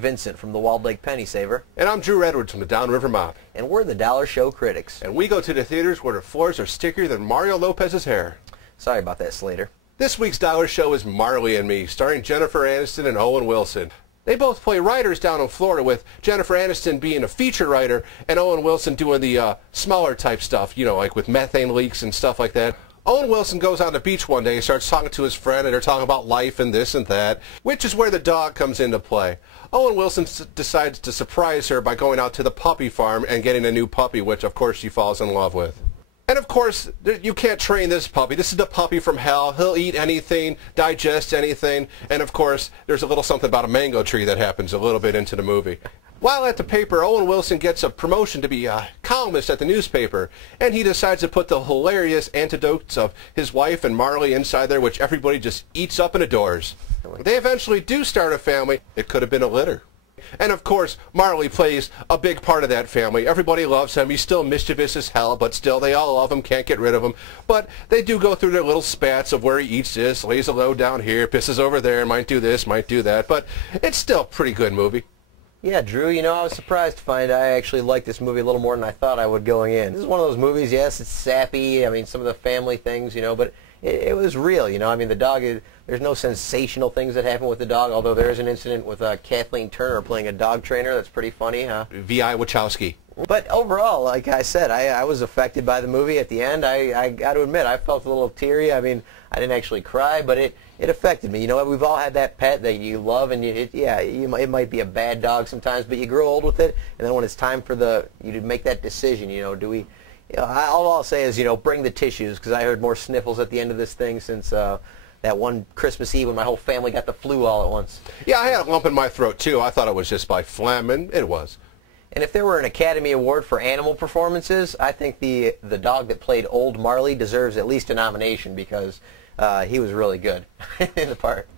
Vincent from the Walled Lake Penny Saver. And I'm Drew Edwards from the Downriver Mop. And we're the Dollar Show Critics. And we go to the theaters where the floors are stickier than Mario Lopez's hair. Sorry about that, Slater. This week's Dollar Show is Marley and Me, starring Jennifer Aniston and Owen Wilson. They both play writers down in Florida, with Jennifer Aniston being a feature writer and Owen Wilson doing the smaller type stuff, you know, like with methane leaks and stuff like that. Owen Wilson goes on the beach one day and starts talking to his friend, and they're talking about life and this and that, which is where the dog comes into play. Owen Wilson decides to surprise her by going out to the puppy farm and getting a new puppy, which of course she falls in love with. And of course, you can't train this puppy. This is the puppy from hell. He'll eat anything, digest anything, and of course, there's a little something about a mango tree that happens a little bit into the movie. While at the paper, Owen Wilson gets a promotion to be a columnist at the newspaper, and he decides to put the hilarious anecdotes of his wife and Marley inside there, which everybody just eats up and adores. They eventually do start a family. It could have been a litter. And of course, Marley plays a big part of that family. Everybody loves him. He's still mischievous as hell, but still they all love him, can't get rid of him. But they do go through their little spats of where he eats this, lays a load down here, pisses over there, might do this, might do that. But it's still a pretty good movie. Yeah, Drew, you know, I was surprised to find I actually liked this movie a little more than I thought I would going in. This is one of those movies, yes, it's sappy, I mean, some of the family things, you know, but it was real, you know. I mean, the dog, there's no sensational things that happen with the dog, although there is an incident with Kathleen Turner playing a dog trainer that's pretty funny, huh? V.I. Wachowski. But overall, like I said, I was affected by the movie at the end. I got to admit, I felt a little teary. I mean, I didn't actually cry, but it affected me. You know, we've all had that pet that you love, and it might be a bad dog sometimes, but you grow old with it, and then when it's time for you to make that decision, you know, do we, you know, all I'll say is, you know, bring the tissues, because I heard more sniffles at the end of this thing since that one Christmas Eve when my whole family got the flu all at once. Yeah, I had a lump in my throat, too. I thought it was just by phlegm, and it was. And if there were an Academy Award for animal performances, I think the dog that played Old Marley deserves at least a nomination, because he was really good in the part.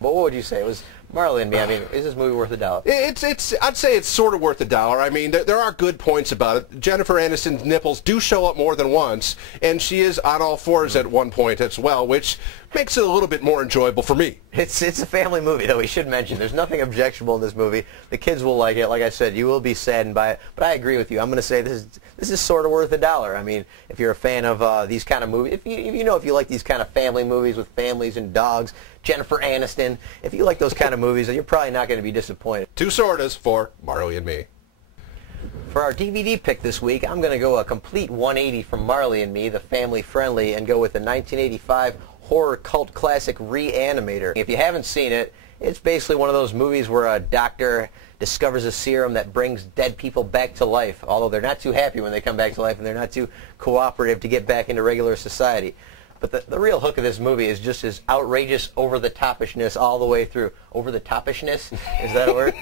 But what would you say? It was Marley and Me. I mean, is this movie worth $1? I'd say it's sort of worth $1. I mean, there are good points about it. Jennifer Aniston's nipples do show up more than once, and she is on all fours at one point as well, which makes it a little bit more enjoyable for me. It's a family movie, though. We should mention there's nothing objectionable in this movie. The kids will like it. Like I said, you will be saddened by it. But I agree with you. I'm going to say this is sort of worth $1. I mean, if you're a fan of these kind of movies, if you like these kind of family movies with families and dogs, Jennifer Aniston, if you like those kind of movies, you're probably not going to be disappointed. Two sortas for Marley and Me. For our DVD pick this week, I'm going to go a complete 180 from Marley and Me, the family-friendly, and go with the 1985 horror cult classic Re-Animator. If you haven't seen it, it's basically one of those movies where a doctor discovers a serum that brings dead people back to life, although they're not too happy when they come back to life, and they're not too cooperative to get back into regular society. But the real hook of this movie is just his outrageous over-the-topishness all the way through. Over-the-topishness? Is that a word?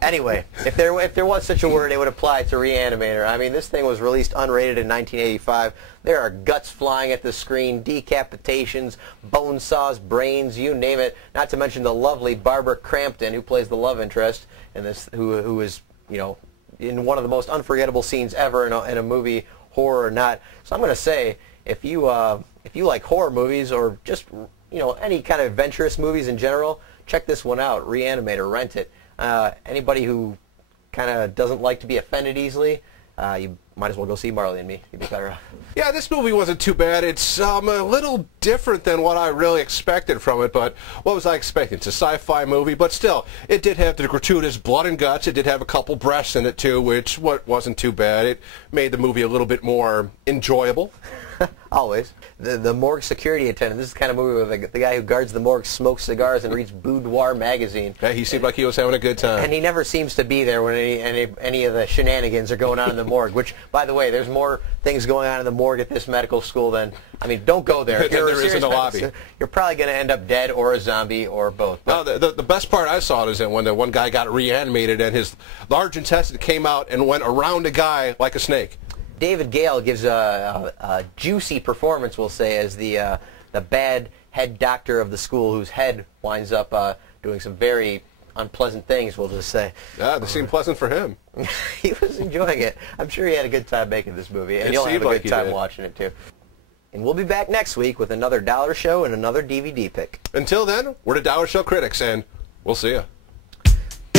Anyway, if there was such a word, it would apply to Re-Animator. I mean, this thing was released unrated in 1985. There are guts flying at the screen, decapitations, bone saws, brains, you name it. Not to mention the lovely Barbara Crampton, who plays the love interest in this, who is, you know, in one of the most unforgettable scenes ever in a movie, horror or not. So I'm going to say, if you like horror movies or just, you know, any kind of adventurous movies in general, check this one out. Re-Animator, rent it. Anybody who kind of doesn't like to be offended easily, you might as well go see Marley and Me. You'd be better off. Yeah, this movie wasn't too bad. It's a little different than what I really expected from it, but what was I expecting? It's a sci-fi movie, but still, it did have the gratuitous blood and guts. It did have a couple breasts in it, too, which wasn't too bad. It made the movie a little bit more enjoyable. Always. The morgue security attendant. This is the kind of movie where the guy who guards the morgue smokes cigars and reads Boudoir magazine. Yeah, he seemed like he was having a good time. And he never seems to be there when any of the shenanigans are going on in the morgue, which, by the way, there's more things going on in the morgue at this medical school than, I mean, don't go there. There is in the lobby. You're probably going to end up dead or a zombie or both. No, the best part I saw is that when the one guy got reanimated and his large intestine came out and went around a guy like a snake. David Gale gives a juicy performance, we'll say, as the bad head doctor of the school whose head winds up doing some very unpleasant things, we'll just say. Yeah, they seem pleasant for him. He was enjoying it. I'm sure he had a good time making this movie, and you'll have a good time watching it, too. And we'll be back next week with another Dollar Show and another DVD pick. Until then, we're the Dollar Show Critics, and we'll see ya.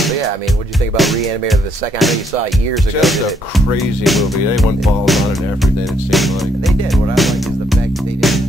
So yeah, I mean, what do you think about Re-Animator the second? I know you saw it years ago. Just a crazy movie. They went balls on it and everything, it seemed like. They did. What I like is the fact that they didn't